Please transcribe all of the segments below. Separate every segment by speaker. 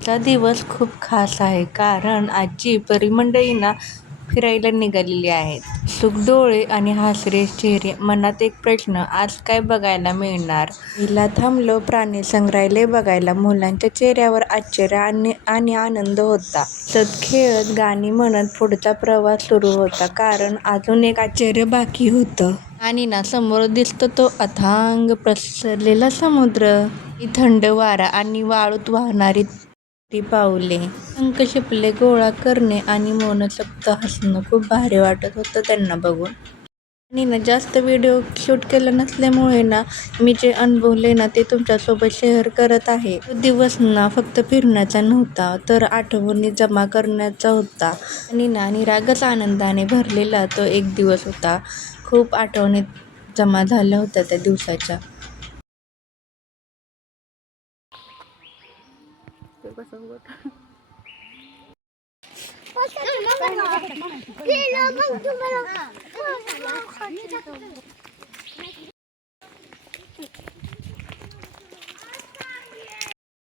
Speaker 1: आजचा दिवस खूप खास आहे कारण आजी परिमंडळींना फिरायला निघालेली आहेत. सुखडोळे आणि हासरे चेहरे. मनात एक प्रश्न, आज काय बघायला मिळणार? पहिला थांबलो प्राणीसंग्रहालय बघायला. मुलांच्या चेहऱ्यावर आश्चर्य आणि आनंद होता. हसत खेळत गाणी म्हणत पुढचा प्रवास सुरू होता. कारण अजून एक आश्चर्य बाकी होतं. आणि ना समोर दिसतो तो अथांग पसरलेला समुद्र. आणि थंड वारा आणि वाळूत वाहणारी ती पावले. अंक शिपले गोळा करणे आणि मनसोक्त हसणं खूप भारी वाटत होतं त्यांना बघून. आणि ना जास्त व्हिडिओ शूट केला नसल्यामुळे ना मी जे अनुभवले ना ते तुमच्यासोबत शेअर करत आहे. तो दिवस ना फक्त फिरण्याचा नव्हता तर आठवणी जमा करण्याचा होता. आणि ना निरागस आनंदाने भरलेला तो एक दिवस होता. खूप आठवणी जमा झाल्या होत्या त्या दिवसाच्या.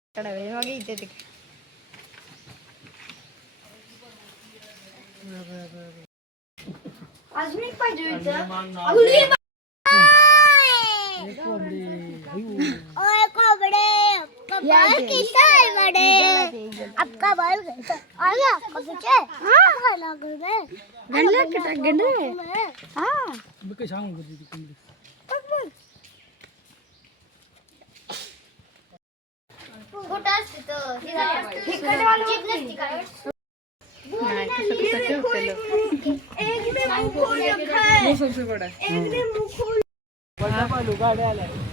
Speaker 2: ఇక్కడ వేగంగా ఇద్దరికి Azmin
Speaker 3: pajuita. Azmin. Ayo. बाल कैसा है बड़े? आपका बाल कैसा? आया आपका पीछे हाँ? खाना कर रहे
Speaker 2: गंदा कटा गंदा है।
Speaker 3: हाँ। मैं कैसा हूँ दीदी तुम फ़ोटो असते तो तिकडे वाला चिकनच तिकडे एक में मुखोल रखा है। एक में मुखोल हाँ। बड़ा पालू गाड़े आले।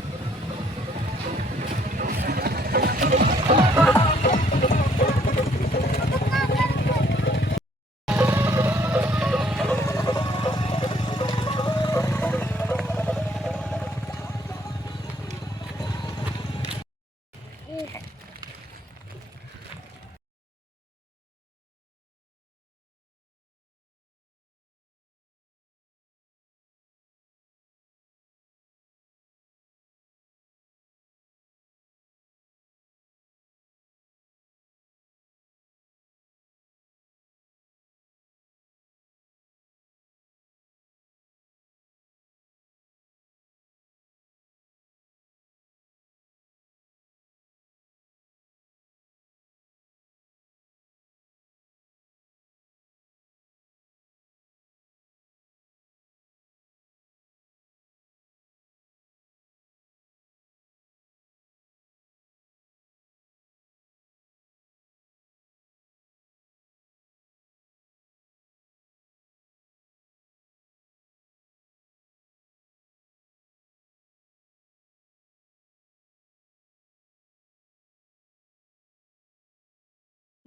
Speaker 3: Okay.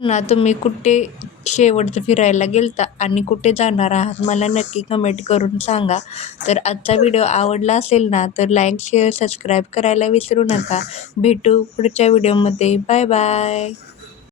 Speaker 1: ना तुम्ही कुठे शेवटचं फिरायला गेलता आणि कुठे जाणार आहात मला नक्की कमेंट करून सांगा. तर आजचा व्हिडिओ आवडला असेल ना तर लाईक, शेअर, सबस्क्राईब करायला विसरू नका. भेटू पुढच्या व्हिडिओमध्ये. Bye bye.